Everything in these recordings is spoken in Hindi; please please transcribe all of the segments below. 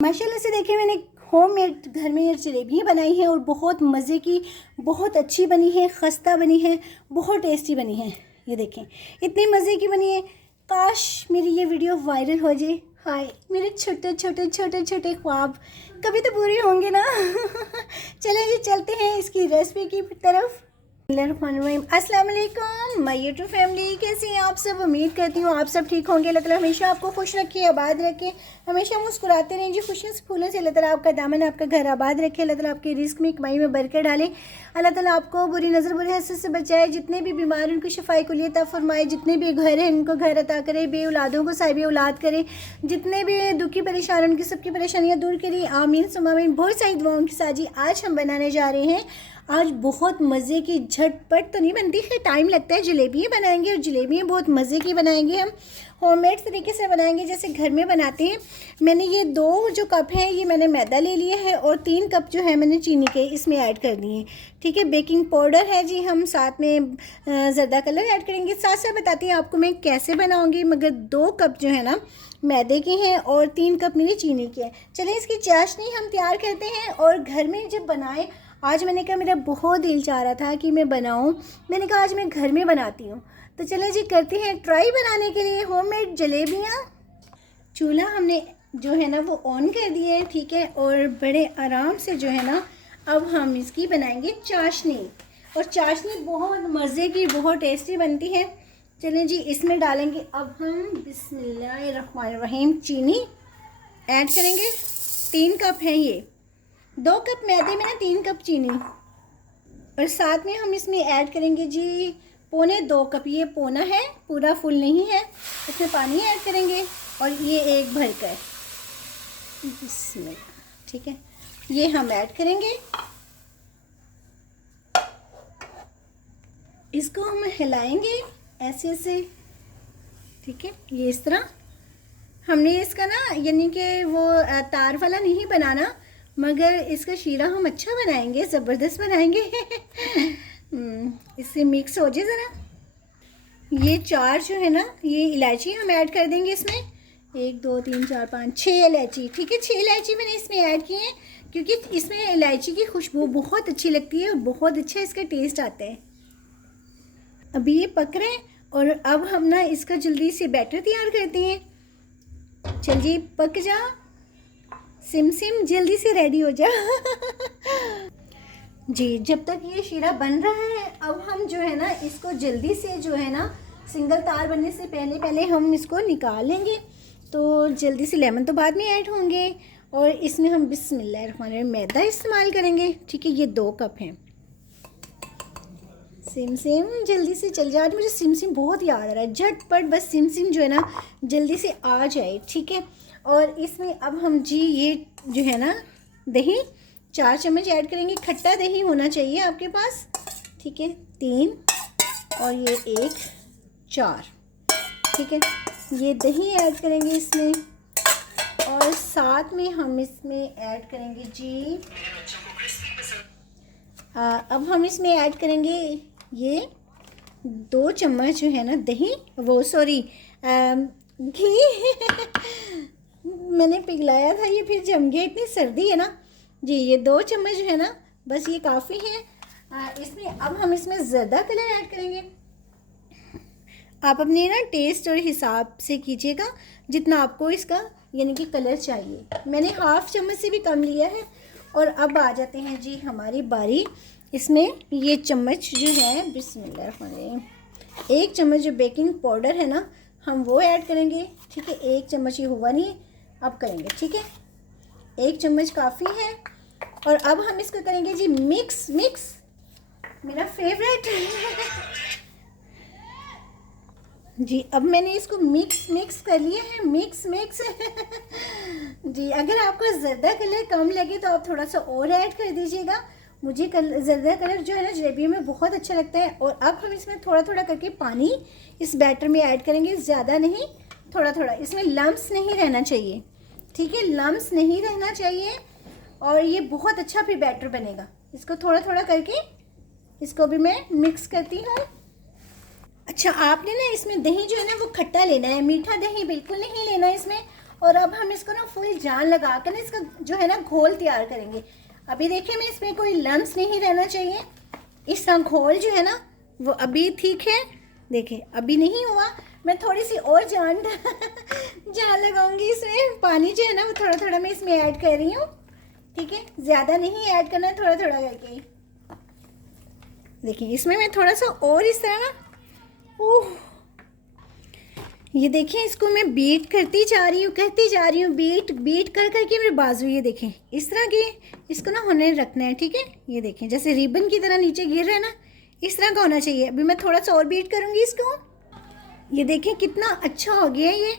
माशाल्लाह से देखिए मैंने होममेड घर में ये जलेबियाँ बनाई हैं और बहुत मज़े की, बहुत अच्छी बनी है, खस्ता बनी है, बहुत टेस्टी बनी है। ये देखें इतनी मज़े की बनी है। काश मेरी ये वीडियो वायरल हो जाए। हाय मेरे छोटे छोटे छोटे छोटे ख्वाब कभी तो पूरे होंगे ना। चलें जी चलते हैं इसकी रेसिपी की तरफ। अस्सलाम वालेकुम माय यूट्यूब फैमिली, कैसी हैं आप सब। उम्मीद करती हूँ आप सब ठीक होंगे। अल्लाह ताला हमेशा आपको खुश रखे, आबाद रखे, हमेशा मुस्कुराते रहें जी। खुशियों से फूलों से अल्लाह ताला आपका दामन, आपका घर आबाद रखे। अल्लाह ताला आपके रिस्क में, कमाई में बरकत डाले। अल्लाह ताला आपको बुरी नज़र, बुरे हसद से बचाए। जितने भी बीमार हैं उनको शिफाई कुलियत अता फरमाए। जितने भी घर हैं उनको घर अता करे। बे औलादों को साहिब औलाद करे। जितने भी दुखी परेशान उनकी सबकी परेशानियाँ दूर करिए। आमीन सुम्मा आमीन। बहुत सारी दुआओं के साथ जी आज हम बनाने जा रहे हैं। आज बहुत मज़े की, झटपट तो नहीं बनती है, टाइम लगता है। जलेबियाँ बनाएंगे और जलेबियाँ बहुत मज़े की बनाएंगे। हम होममेड तरीके से बनाएंगे जैसे घर में बनाते हैं। मैंने ये 2 जो कप हैं ये मैंने मैदा ले लिया है और 3 कप जो है मैंने चीनी के इसमें ऐड कर दिए। ठीक है, बेकिंग पाउडर है जी, हम साथ में ज़र्दा कलर ऐड करेंगे। साथ साथ बताती हैं आपको मैं कैसे बनाऊँगी। मगर 2 कप जो है ना मैदे के हैं और 3 कप मेरी चीनी के हैं। चलिए इसकी चाशनी हम तैयार करते हैं और घर में जब बनाए। आज मैंने कहा मेरा बहुत दिल चाह रहा था कि मैं बनाऊं, मैंने कहा आज मैं घर में बनाती हूं। तो चलें जी करते हैं ट्राई बनाने के लिए होममेड जलेबियां। चूल्हा हमने जो है ना वो ऑन कर दिया है। ठीक है, और बड़े आराम से जो है ना अब हम इसकी बनाएंगे चाशनी। और चाशनी बहुत मज़े की, बहुत टेस्टी बनती है। चलें जी इसमें डालेंगे अब हम बिस्मिल्लाहिर्रहमानिर्रहीम चीनी ऐड करेंगे। 3 कप है ये, 2 कप मैदे में ना 3 कप चीनी। और साथ में हम इसमें ऐड करेंगे जी 2.25 कप, ये पौना है, पूरा फुल नहीं है। इसमें पानी ऐड करेंगे और ये 1 भरकर इसमें। ठीक है, ये हम ऐड करेंगे। इसको हम हिलाएंगे ऐसे ऐसे। ठीक है, ये इस तरह हमने इसका ना यानी कि वो तार वाला नहीं बनाना, मगर इसका शीरा हम अच्छा बनाएंगे, ज़बरदस्त बनाएंगे। इससे मिक्स हो जाए ज़रा। ये 4 जो है ना ये इलायची हम ऐड कर देंगे इसमें। 1 2 3 4 5 6 इलायची। ठीक है, 6 इलायची मैंने इसमें ऐड की है क्योंकि इसमें इलायची की खुशबू बहुत अच्छी लगती है और बहुत अच्छा इसका टेस्ट आता है। अभी ये पक रहे हैं और अब हम ना इसका जल्दी से बैटर तैयार करते हैं। चलिए पक जा, सिम सिम जल्दी से रेडी हो जा। जी जब तक ये शीरा बन रहा है अब हम जो है ना इसको जल्दी से जो है ना सिंगल तार बनने से पहले पहले हम इसको निकाल लेंगे। तो जल्दी से लेमन तो बाद में ऐड होंगे और इसमें हम बिस्मिल्लाहिर्रहमानिर्रहीम मैदा इस्तेमाल करेंगे। ठीक है, ये 2 कप हैं। सिम सिम जल्दी से चल जा। मुझे सिम सिम बहुत याद आ रहा है, झटपट बस सिम सिम जो है ना जल्दी से आ जाए। ठीक है, और इसमें अब हम जी ये जो है ना दही 4 चम्मच ऐड करेंगे। खट्टा दही होना चाहिए आपके पास। ठीक है, 3 और ये 1 4। ठीक है, ये दही ऐड करेंगे इसमें और साथ में हम इसमें ऐड करेंगे जी अब हम इसमें ऐड करेंगे ये 2 चम्मच जो है ना दही, वो सॉरी घी। मैंने पिघलाया था ये फिर जम गया, इतनी सर्दी है ना जी। ये 2 चम्मच जो है ना बस ये काफ़ी है। इसमें अब हम इसमें ज़र्दा कलर ऐड करेंगे। आप अपने ना टेस्ट और हिसाब से कीजिएगा जितना आपको इसका यानी कि कलर चाहिए। मैंने 1/2 चम्मच से भी कम लिया है। और अब आ जाते हैं जी हमारी बारी। इसमें ये चम्मच जो है बिस्मिल्लाहिर्रहमानिर्रहीम 1 चम्मच जो बेकिंग पाउडर है ना हम वो ऐड करेंगे। ठीक है, 1 चम्मच ये हुआ नहीं, अब करेंगे। ठीक है, 1 चम्मच काफ़ी है। और अब हम इसको करेंगे जी मिक्स मेरा फेवरेट। जी अब मैंने इसको मिक्स कर लिया है। मिक्स जी अगर आपको ज़र्दा कलर कम लगे तो आप थोड़ा सा और ऐड कर दीजिएगा। मुझे ज़र्दा कलर जो है ना जलेबियों में बहुत अच्छा लगता है। और अब हम इसमें थोड़ा थोड़ा करके पानी इस बैटर में ऐड करेंगे, ज़्यादा नहीं, थोड़ा थोड़ा। इसमें लम्स नहीं रहना चाहिए। ठीक है, लम्स नहीं रहना चाहिए और ये बहुत अच्छा फिर बैटर बनेगा। इसको थोड़ा थोड़ा करके इसको भी मैं मिक्स करती हूँ। अच्छा आपने ना इसमें दही जो है ना वो खट्टा लेना है, मीठा दही बिल्कुल नहीं लेना इसमें। और अब हम इसको ना फुल जान लगा कर ना इसका जो है ना घोल तैयार करेंगे। अभी देखिए मैं इसमें कोई लम्स नहीं रहना चाहिए। इस तरह घोल जो है ना वो अभी ठीक है, देखिए अभी नहीं हुआ। मैं थोड़ी सी और जान जान लगाऊंगी इसमें। पानी जो है ना वो थोड़ा थोड़ा मैं इसमें ऐड कर रही हूँ, ठीक है, ज़्यादा नहीं ऐड करना है, थोड़ा थोड़ा करके। देखिए इसमें मैं थोड़ा सा और इस तरह ना, ओह ये देखिए इसको मैं बीट करती जा रही हूँ, कहती जा रही हूँ, बीट बीट कर करके मेरे बाजू, ये देखें इस तरह के इसको ना होने रखना है, ठीक है। ये देखें जैसे रिबन की तरह नीचे गिर रहा है ना, इस तरह का होना चाहिए। अभी मैं थोड़ा सा और बीट करूँगी इसको। ये देखें कितना अच्छा हो गया ये,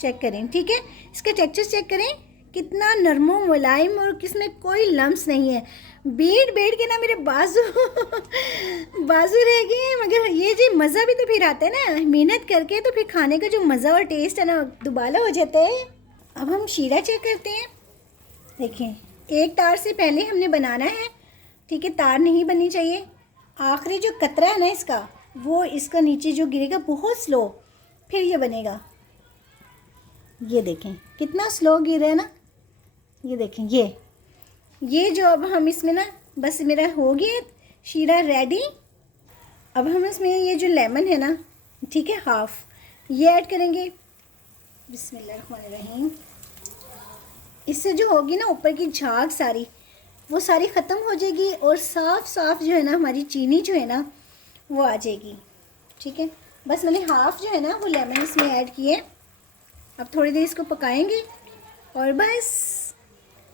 चेक करें, ठीक है। इसका टेक्सचर चेक करें कितना नरमो मुलायम और किसमें कोई लम्स नहीं है। बीट बीट के ना मेरे बाजू बाजू रह गए हैं, मगर ये जी मज़ा भी तो फिर आता है ना, मेहनत करके तो फिर खाने का जो मज़ा और टेस्ट है ना दुबाला हो जाता है। अब हम शीरा चेक करते हैं। देखिए एक तार से पहले हमने बनाना है, ठीक है, तार नहीं बननी चाहिए। आखिरी जो कतरा है ना इसका, वो इसका नीचे जो गिरेगा बहुत स्लो, फिर ये बनेगा। ये देखें कितना स्लो गिर रहा है ना, ये देखें ये जो अब हम इसमें ना, बस मेरा हो गया शीरा रेडी। अब हम इसमें ये जो लेमन है ना, ठीक है, हाफ ये ऐड करेंगे। बिस्मिल्लाहिर्रहमानिर्रहीम। इससे जो होगी ना ऊपर की झाग सारी, वो सारी ख़त्म हो जाएगी और साफ़ साफ़ जो है ना हमारी चीनी जो है ना वो आ जाएगी, ठीक है। बस मैंने हाफ़ जो है ना वो लेमन इसमें ऐड किए। अब थोड़ी देर इसको पकाएंगे और बस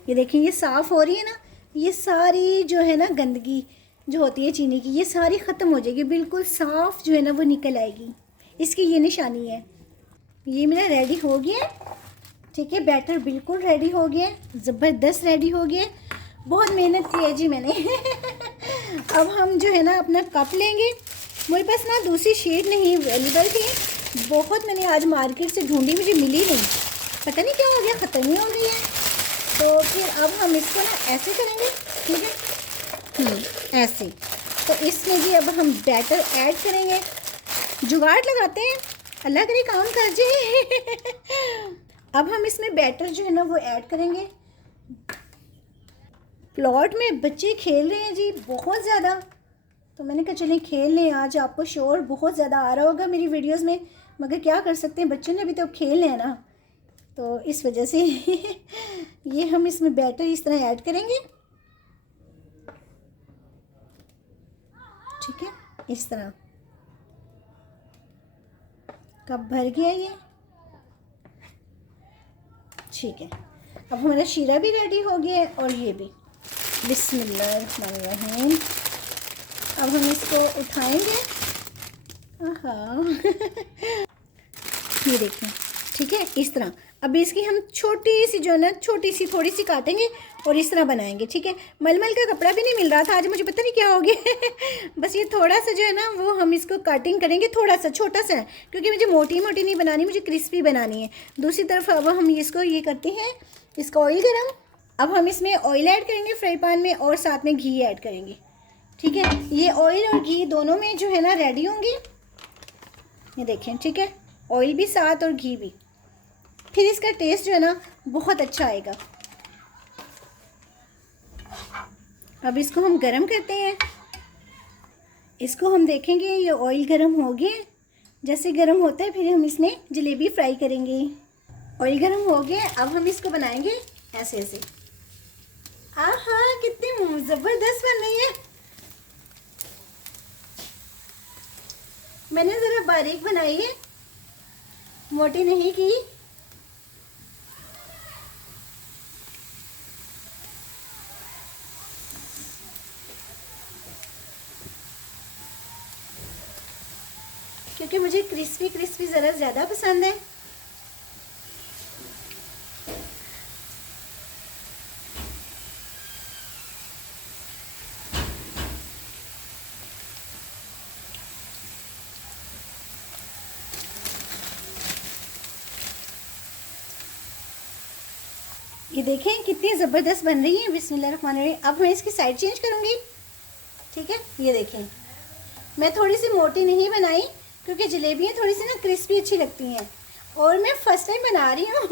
ये देखिए ये साफ़ हो रही है ना, ये सारी जो है ना गंदगी जो होती है चीनी की, ये सारी ख़त्म हो जाएगी, बिल्कुल साफ़ जो है ना वो निकल आएगी। इसकी ये निशानी है। ये मेरा रेडी हो गया, ठीक है, बैटर बिल्कुल रेडी हो गया, ज़बरदस्त रेडी हो गया। बहुत मेहनत की है जी मैंने। अब हम जो है ना अपना कप लेंगे। मेरे पास ना दूसरी शीट नहीं अवेलेबल थी, बहुत मैंने आज मार्केट से ढूंढी, मुझे मिली नहीं, पता नहीं क्या हो गया, ख़त्म ही हो गई है। तो फिर अब हम इसको ना ऐसे करेंगे, ठीक है, ऐसे। तो इसमें जी अब हम बैटर ऐड करेंगे, जुगाड़ लगाते हैं, अल्लाह करे काम कर जाए। अब हम इसमें बैटर जो है ना वो ऐड करेंगे। प्लॉट में बच्चे खेल रहे हैं जी बहुत ज़्यादा, तो मैंने कहा चलिए खेल लें। आज आपको शोर बहुत ज़्यादा आ रहा होगा मेरी वीडियोस में, मगर क्या कर सकते हैं, बच्चों ने अभी तो खेल लें ना, तो इस वजह से ये हम इसमें बैटर इस तरह ऐड करेंगे, ठीक है, इस तरह। कप भर गया ये, ठीक है। अब हमारा शीरा भी रेडी हो गया है और ये भी। बिस्मिल्लाहिर्रहमानिर्रहीम। अब हम इसको उठाएंगे। हाँ ये देखें, ठीक है, इस तरह। अभी इसकी हम छोटी सी जो है ना, छोटी सी थोड़ी सी काटेंगे और इस तरह बनाएंगे, ठीक है। मलमल का कपड़ा भी नहीं मिल रहा था आज, मुझे पता नहीं क्या हो गया। बस ये थोड़ा सा जो है ना वो हम इसको कटिंग करेंगे, थोड़ा सा छोटा सा है, क्योंकि मुझे मोटी मोटी नहीं बनानी, मुझे क्रिस्पी बनानी है। दूसरी तरफ अब हम इसको ये करते हैं, इसका ऑयल गरम। अब हम इसमें ऑयल ऐड करेंगे फ्राई पैन में और साथ में घी ऐड करेंगे, ठीक है। ये ऑयल और घी दोनों में जो है ना रेडी होंगे, ये देखें, ठीक है, ऑयल भी साथ और घी भी, फिर इसका टेस्ट जो है ना बहुत अच्छा आएगा। अब इसको हम गरम करते हैं। इसको हम देखेंगे ये ऑयल गरम हो गया, जैसे गरम होता है फिर हम इसमें जलेबी फ्राई करेंगे। ऑयल गरम हो गया, अब हम इसको बनाएंगे ऐसे ऐसे। आहा कितनी ज़बरदस्त बन रही है। मैंने ज़रा बारीक बनाई है, मोटी नहीं की। क्योंकि मुझे क्रिस्पी क्रिस्पी ज़रा ज़्यादा पसंद है। ये देखें कितनी ज़बरदस्त बन रही है। बिस्मिल्लाहिर्रहमानिर्रहीम। अब मैं इसकी साइड चेंज करूँगी, ठीक है। ये देखें मैं थोड़ी सी मोटी नहीं बनाई, क्योंकि जलेबियाँ थोड़ी सी ना क्रिस्पी अच्छी लगती हैं। और मैं फ़र्स्ट टाइम बना रही हूँ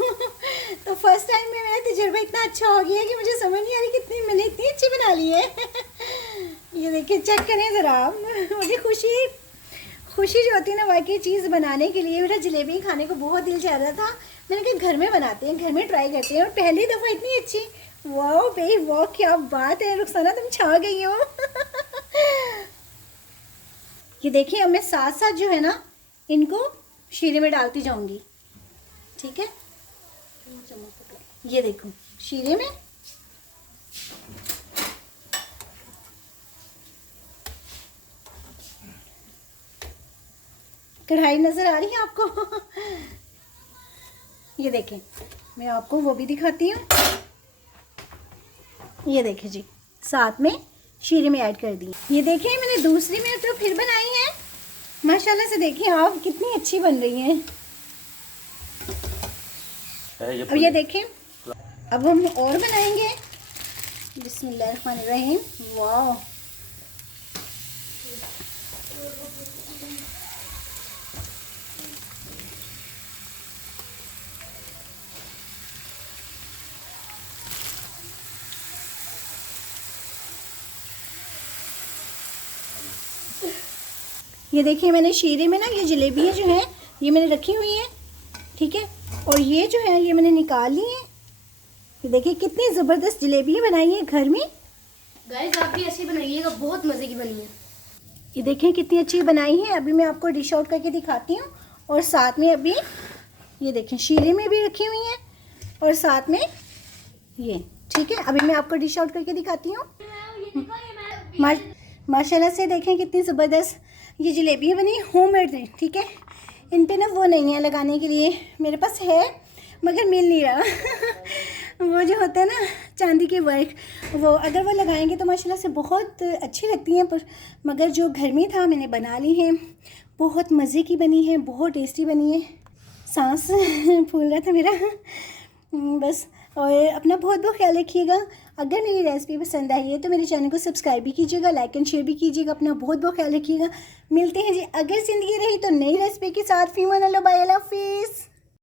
तो फर्स्ट टाइम में मेरा तजुर्बा इतना अच्छा हो गया कि मुझे समझ नहीं आ रही कितनी मैंने इतनी अच्छी बना ली है ये देखिए, चेक करें ज़रा आप। मुझे खुशी जो होती है ना वाकई चीज़ बनाने के लिए। मेरा जलेबी खाने को बहुत दिल चाह रहा था, मैंने कहा घर में बनाते हैं, घर में ट्राई करते हैं। और पहली दफ़ा इतनी अच्छी, वाह भाई वाह, क्या बात है रुखसाना, तुम छा गई हो ये देखिए, अब मैं साथ साथ जो है ना इनको शीरे में डालती जाऊंगी, ठीक है। ये देखो शीरे में कढ़ाई नज़र आ रही है आपको ये देखें, मैं आपको वो भी दिखाती हूँ। ये देखें जी, साथ में शीरे में ऐड कर दी। ये देखिए मैंने दूसरी में तो फिर बनाई है, माशाल्लाह से देखिए आप कितनी अच्छी बन रही हैं। अब ये देखें, अब हम और बनाएंगे। बिस्मिल्लाहिर्रहमानिर्रहीम। वाह, ये देखिए मैंने शीरे में ना ये जलेबियाँ जो हैं ये मैंने रखी हुई हैं, ठीक है। और ये जो है ये मैंने निकाल ली है। ये देखिए कितनी ज़बरदस्त जलेबियाँ बनाई हैं घर में। गाइस आप भी ऐसी बनाइएगा, बहुत मज़े की बनी है। ये देखें कितनी अच्छी बनाई है। अभी मैं आपको डिश आउट करके दिखाती हूँ। और साथ में अभी ये देखें शीरे में भी रखी हुई हैं और साथ में ये, ठीक है। अभी मैं आपको डिश आउट करके दिखाती हूँ। माशाल्लाह से देखें कितनी ज़बरदस्त ये जलेबियाँ बनी, होममेड, ठीक है। इन पे ना वो नहीं है लगाने के लिए, मेरे पास है मगर मिल नहीं रहा वो जो होता है ना चांदी के वर्क, वो अगर वो लगाएंगे तो माशाल्लाह से बहुत अच्छी लगती हैं, पर मगर जो घर में था मैंने बना ली है। बहुत मज़े की बनी है, बहुत टेस्टी बनी है। सांस फूल रहा था मेरा बस। और अपना बहुत बहुत ख्याल रखिएगा। अगर मेरी रेसिपी पसंद आई है तो मेरे चैनल को सब्सक्राइब भी कीजिएगा, लाइक एंड शेयर भी कीजिएगा। अपना बहुत बहुत ख्याल रखिएगा। मिलते हैं जी अगर ज़िंदगी रही तो नई रेसिपी के साथ। फीमान अल्लाह, बाय, अल्लाह हाफिज़।